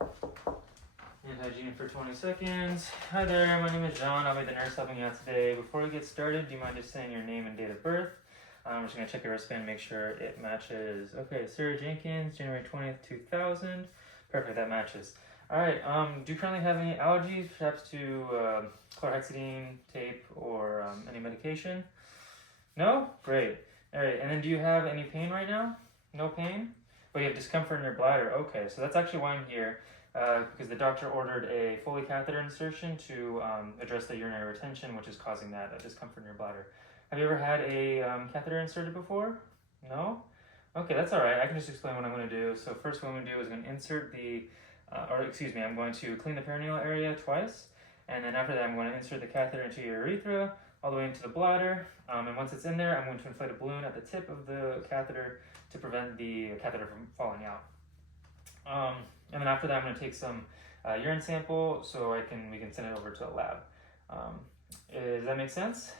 Hand hygiene for 20 seconds. Hi there, my name is John. I'll be the nurse helping you out today. Before we get started, do you mind just saying your name and date of birth? I'm just going to check your wristband and make sure it matches. Okay, Sarah Jenkins, January 20th, 2000. Perfect, that matches. All right, do you currently have any allergies, perhaps to chlorhexidine, tape, or any medication? No? Great. All right, and then do you have any pain right now? No pain? But you have discomfort in your bladder. Okay, so that's actually why I'm here, because the doctor ordered a Foley catheter insertion to address the urinary retention, which is causing that discomfort in your bladder. Have you ever had a catheter inserted before? No? Okay, that's all right. I can just explain what I'm going to do. So first what I'm going to do is I'm going to insert I'm going to clean the perineal area twice, and then after that I'm going to insert the catheter into your urethra, all the way into the bladder, and once it's in there, I'm going to inflate a balloon at the tip of the catheter to prevent the catheter from falling out. And then after that, I'm going to take some urine sample so we can send it over to the lab. Does that make sense?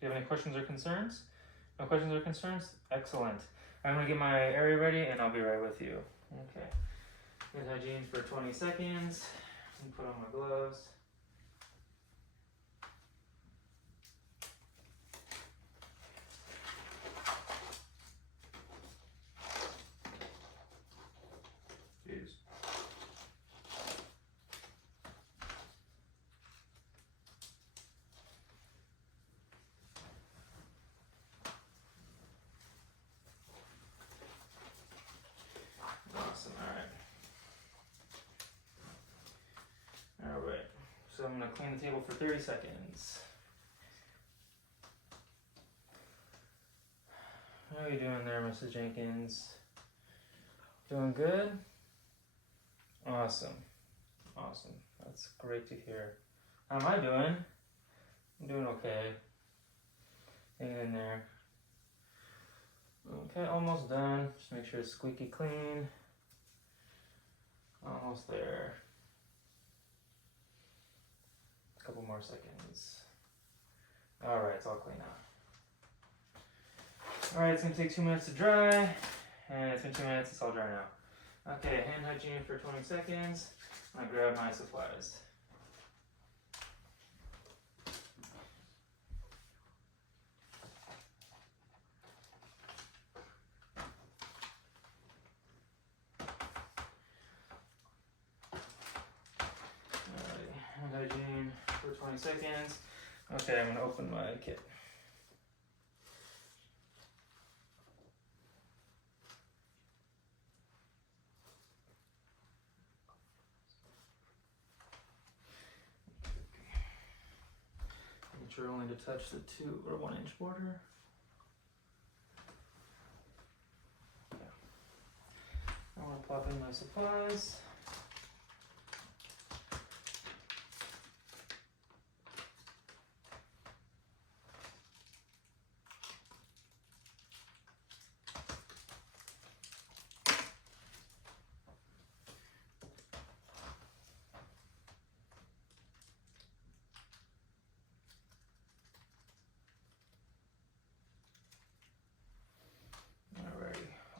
Do you have any questions or concerns? No questions or concerns? Excellent. I'm going to get my area ready and I'll be right with you. Okay. Hand hygiene for 20 seconds. And put on my gloves. Jeez. Awesome, all right, so I'm going to clean the table for 30 seconds. How are you doing there, Mrs. Jenkins? Doing good? Awesome. Awesome. That's great to hear. How am I doing? I'm doing okay. Hang in there. Okay, almost done. Just make sure it's squeaky clean. Almost there. A couple more seconds. Alright, it's all clean now. Alright, it's going to take 2 minutes to dry. And it's been 2 minutes, it's all dry now. Okay, hand hygiene for 20 seconds. I'm going to grab my supplies. Hand hygiene for 20 seconds. Okay, I'm going to open my kit. Make sure only to touch the 2 or 1 inch border. Okay. I want to plop in my supplies.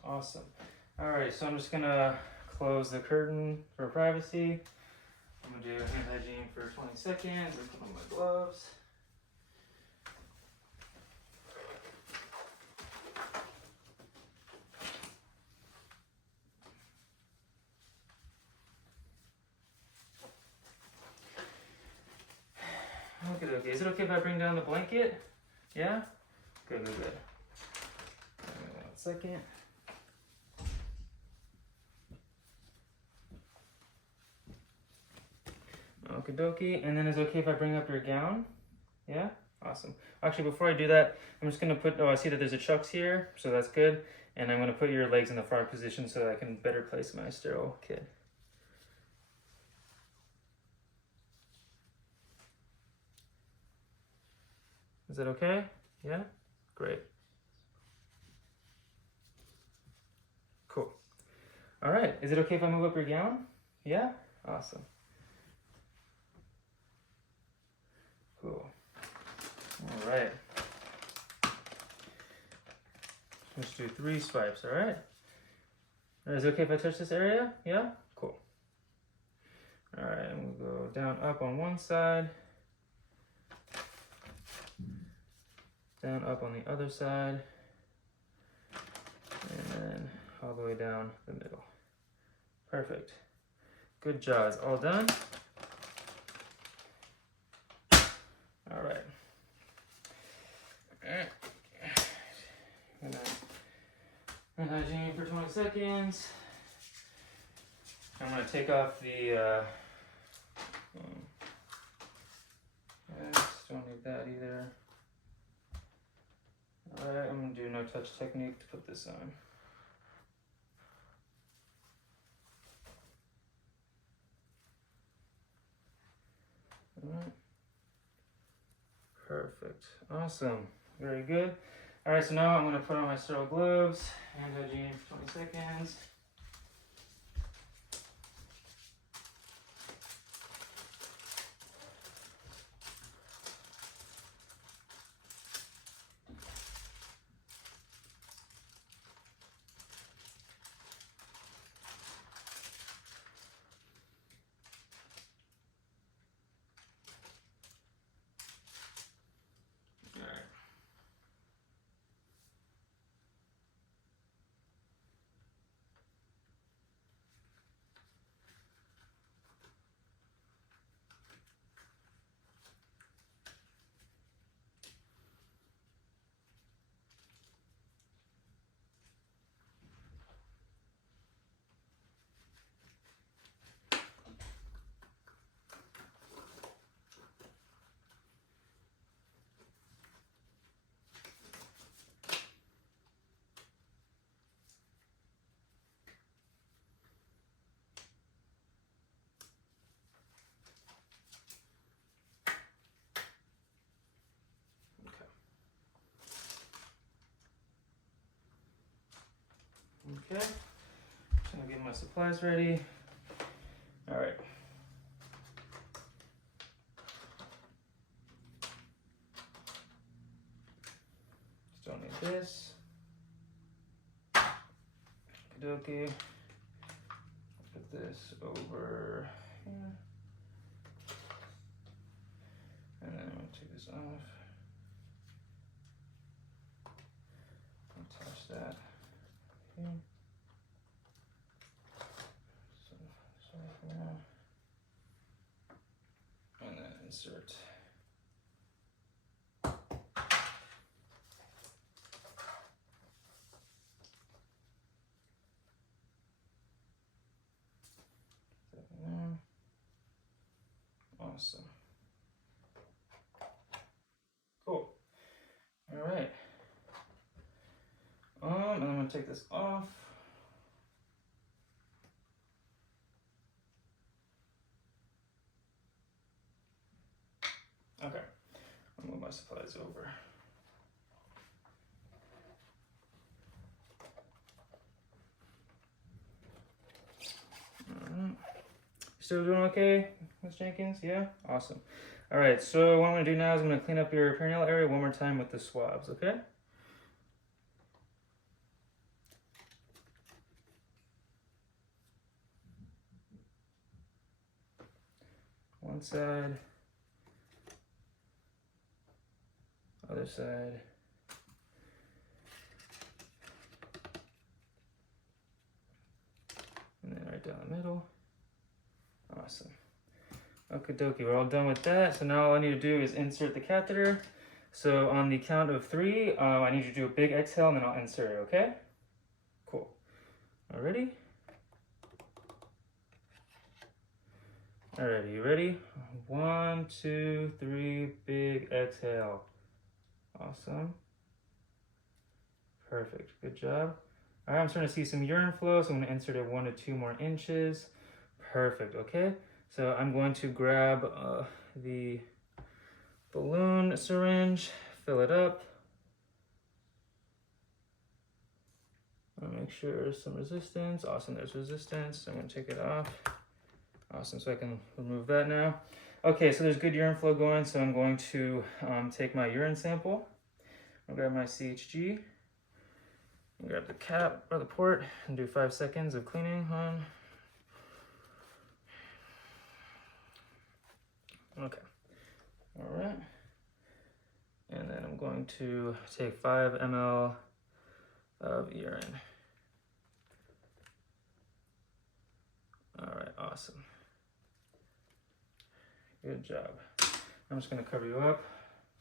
Awesome. Alright, so I'm just going to close the curtain for privacy. I'm going to do hand hygiene for 20 seconds and put on my gloves. Okay. Is it okay if I bring down the blanket? Yeah? Good. Give me 1 second. Okie dokie. And then is it okay if I bring up your gown? Yeah? Awesome. Actually, before I do that, I'm just going to put, I see that there's a chucks here, so that's good. And I'm going to put your legs in the frog position so that I can better place my sterile kit. Is that okay? Yeah? Great. Cool. All right. Is it okay if I move up your gown? Yeah? Awesome. Cool. All right. Let's do 3 swipes, all right? Is it okay if I touch this area? Yeah? Cool. All right, and we'll go down, up on one side, down, up on the other side, and then all the way down the middle. Perfect. Good job. It's all done. All right. And hygiene for 20 seconds. I'm going to take off the don't need that either. Alright, I'm going to do no touch technique to put this on. Alright. Perfect. Awesome. Very good. Alright, so now I'm going to put on my sterile gloves, hand hygiene for 20 seconds. Okay, just gonna get my supplies ready. All right. Still need this. Okey-dokey. Put this over here. And then I'm gonna take this off. Attach that here. And then insert. Awesome. Cool. All right. And I'm gonna take this off. Okay, I'll move my supplies over. Still doing okay, Ms. Jenkins? Yeah? Awesome. All right, so what I'm gonna do now is I'm gonna clean up your perineal area one more time with the swabs, okay? One side. Other side. And then right down the middle. Awesome. Okie dokie, we're all done with that. So now all I need to do is insert the catheter. So on the count of 3, I need you to do a big exhale and then I'll insert it, okay? Cool. Alrighty? Alrighty, you ready? 1, 2, 3, big exhale. Awesome. Perfect, good job. All right, I'm starting to see some urine flow, so I'm gonna insert it 1 to 2 more inches. Perfect, okay? So I'm going to grab the balloon syringe, fill it up. I'll make sure there's some resistance. Awesome, there's resistance. I'm gonna take it off. Awesome, so I can remove that now. Okay, so there's good urine flow going, so I'm going to take my urine sample. I'll grab my CHG. Grab the cap or the port and do 5 seconds of cleaning on. Okay. All right. And then I'm going to take 5 ml of urine. All right, awesome. Good job. I'm just gonna cover you up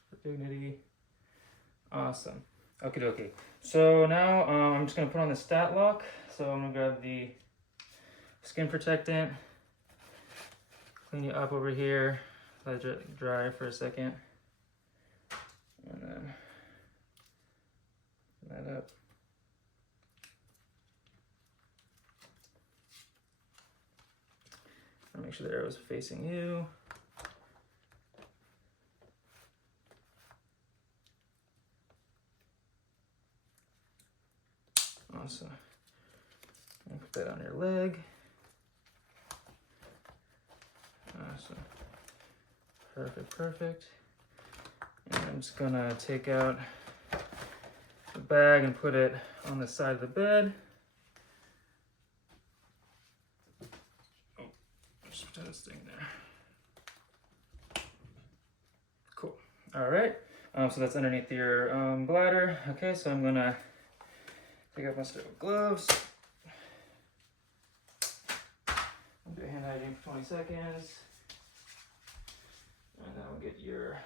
for dignity. Awesome. Okay, dokie. So now I'm just gonna put on the stat lock. So I'm gonna grab the skin protectant, clean you up over here, let it dry for a second, and then that up. I'll make sure the arrow is facing you. Awesome. And put that on your leg. Awesome. Perfect, perfect. And I'm just gonna take out the bag and put it on the side of the bed. Oh, just put this thing there. Cool. All right. So that's underneath your bladder. Okay, so I'm gonna take off my sterile gloves. I'll do hand hygiene for 20 seconds. And then I'll get your,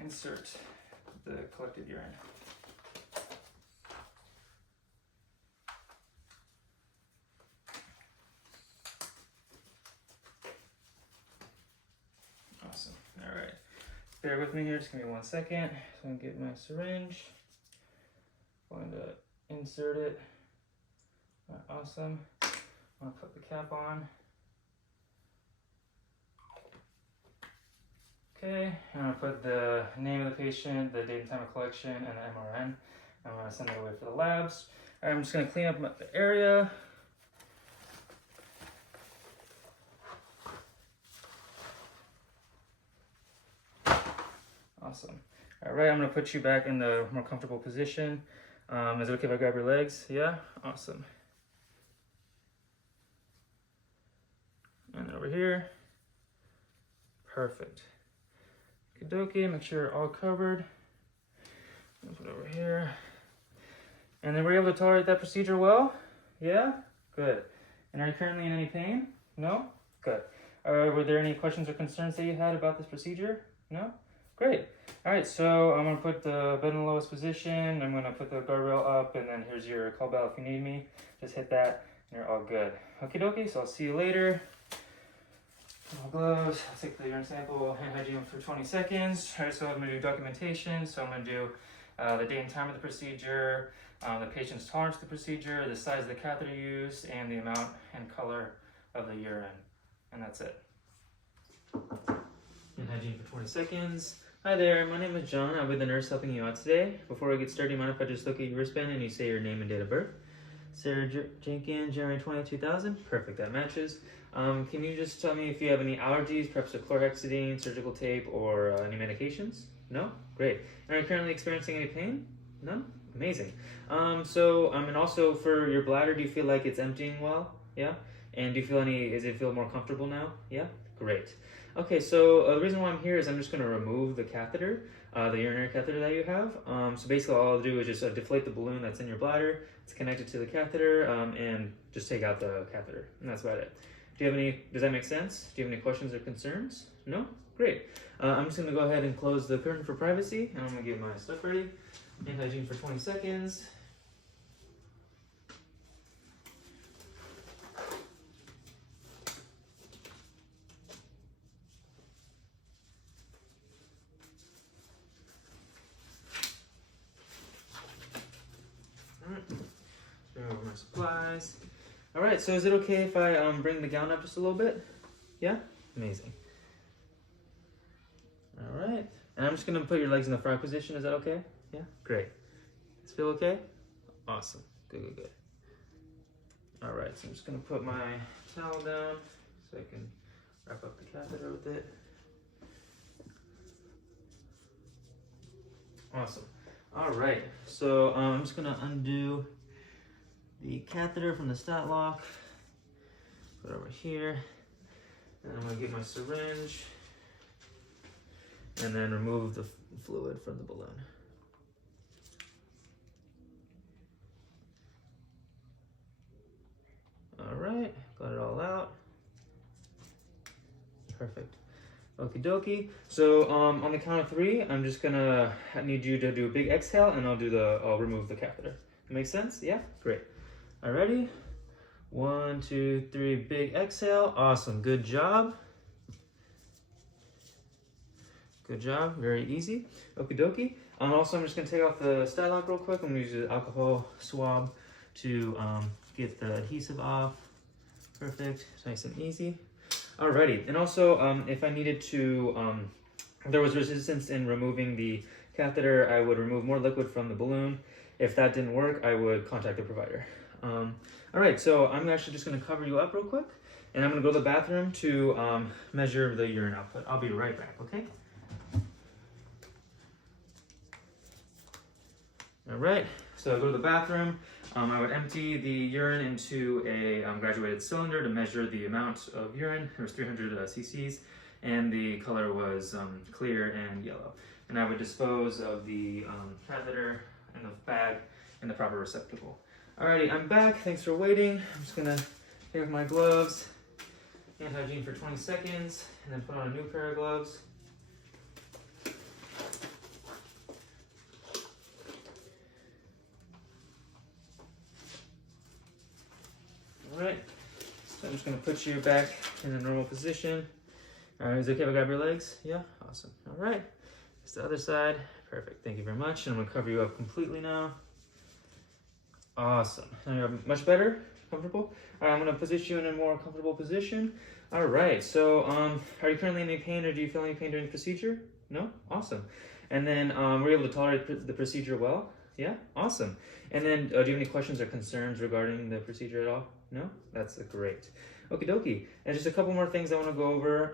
insert the collected urine. Awesome. All right. Bear with me here. Just give me 1 second. So I'm gonna get my syringe. Going to insert it. Awesome. I'm gonna put the cap on. Okay, I'm gonna put the name of the patient, the date and time of collection, and the MRN. I'm gonna send it away for the labs. All right, I'm just gonna clean up the area. Awesome. All right, I'm gonna put you back in the more comfortable position. Is it okay if I grab your legs? Yeah? Awesome. And over here. Perfect. Okie, make sure you're all covered. Put it over here. And then were you able to tolerate that procedure well? Yeah? Good. And are you currently in any pain? No? Good. Were there any questions or concerns that you had about this procedure? No? Great. All right, so I'm gonna put the bed in the lowest position. I'm gonna put the guardrail up, and then here's your call bell if you need me. Just hit that, and you're all good. Okie dokie, so I'll see you later. My gloves, I'll take the urine sample, hand hygiene for 20 seconds. All right, so I'm gonna do documentation. So I'm gonna do the date and time of the procedure, the patient's tolerance to the procedure, the size of the catheter used, and the amount and color of the urine. And that's it. Hand hygiene for 20 seconds. Hi there, my name is John. I'll be the nurse helping you out today. Before I get started, you mind if I just look at your wristband and you say your name and date of birth? Sarah Jenkins, January 20, 2000. Perfect, that matches. Can you just tell me if you have any allergies, perhaps to chlorhexidine, surgical tape, or any medications? No? Great. Are you currently experiencing any pain? None? Amazing. And also for your bladder, do you feel like it's emptying well? Yeah? And do you feel does it feel more comfortable now? Yeah? Great. Okay, so the reason why I'm here is I'm just going to remove the catheter, the urinary catheter that you have. So basically all I'll do is just deflate the balloon that's in your bladder. It's connected to the catheter, and just take out the catheter. And that's about it. Does that make sense? Do you have any questions or concerns? No? Great. I'm just going to go ahead and close the curtain for privacy, and I'm going to get my stuff ready. Hand hygiene for 20 seconds. Bring over my supplies. All right, so is it okay if I bring the gown up just a little bit? Yeah? Amazing. All right. And I'm just going to put your legs in the front position. Is that okay? Yeah? Great. Does it feel okay? Awesome. Good, good, good. All right, so I'm just going to put my towel down so I can wrap up the catheter with it. Awesome. All right, so I'm just going to undo the catheter from the stat lock. Put it over here. And I'm gonna get my syringe. And then remove the fluid from the balloon. All right, got it all out. Perfect. Okie dokie. So on the count of 3, I'm just gonna need you to do a big exhale, and I'll remove the catheter. Make sense? Yeah? Great. Alrighty. 1, 2, 3, big exhale. Awesome. Good job. Good job. Very easy. Okie dokie. Also, I'm just gonna take off the stylock real quick. I'm gonna use the alcohol swab to get the adhesive off. Perfect. Nice and easy. Alrighty. And also, if I needed to, if there was resistance in removing the catheter, I would remove more liquid from the balloon. If that didn't work, I would contact the provider. Alright, so I'm actually just going to cover you up real quick, and I'm going to go to the bathroom to measure the urine output. I'll be right back, okay? Alright, so I go to the bathroom. I would empty the urine into a graduated cylinder to measure the amount of urine. There was 300 cc's, and the color was clear and yellow. And I would dispose of the catheter and the bag in the proper receptacle. Alrighty, I'm back. Thanks for waiting. I'm just gonna take off my gloves, hand hygiene for 20 seconds, and then put on a new pair of gloves. Alright, so I'm just going to put you back in a normal position. Alright, is it okay if I grab your legs? Yeah? Awesome. Alright, it's the other side. Perfect, thank you very much. And I'm going to cover you up completely now. Awesome. Now you're much better? Comfortable? Alright, I'm going to position you in a more comfortable position. Alright, so are you currently in any pain, or do you feel any pain during the procedure? No? Awesome. And then were you able to tolerate the procedure well? Yeah? Awesome. And then do you have any questions or concerns regarding the procedure at all? No? That's great. Okie dokie. And just a couple more things I want to go over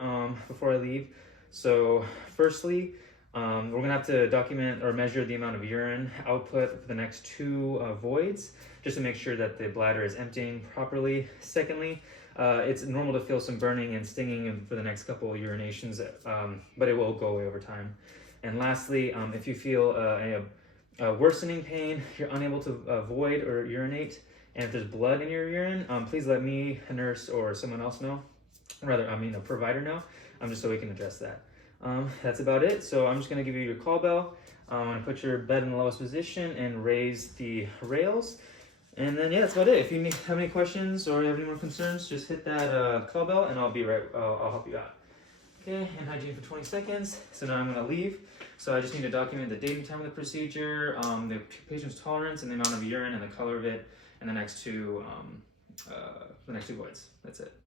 before I leave. So firstly, we're going to have to document or measure the amount of urine output for the next 2 voids, just to make sure that the bladder is emptying properly. Secondly, it's normal to feel some burning and stinging for the next couple of urinations, but it will go away over time. And lastly, if you feel a worsening pain, you're unable to void or urinate, and if there's blood in your urine, please let me, a nurse, or someone else know. A provider know, just so we can address that. That's about it. So I'm just going to give you your call bell. I'm going to put your bed in the lowest position and raise the rails. And then, yeah, that's about it. If you have any questions or have any more concerns, just hit that call bell, and I'll help you out. Okay, hand hygiene for 20 seconds. So now I'm going to leave. So I just need to document the date and time of the procedure, the patient's tolerance, and the amount of urine and the color of it, and the next 2 voids. That's it.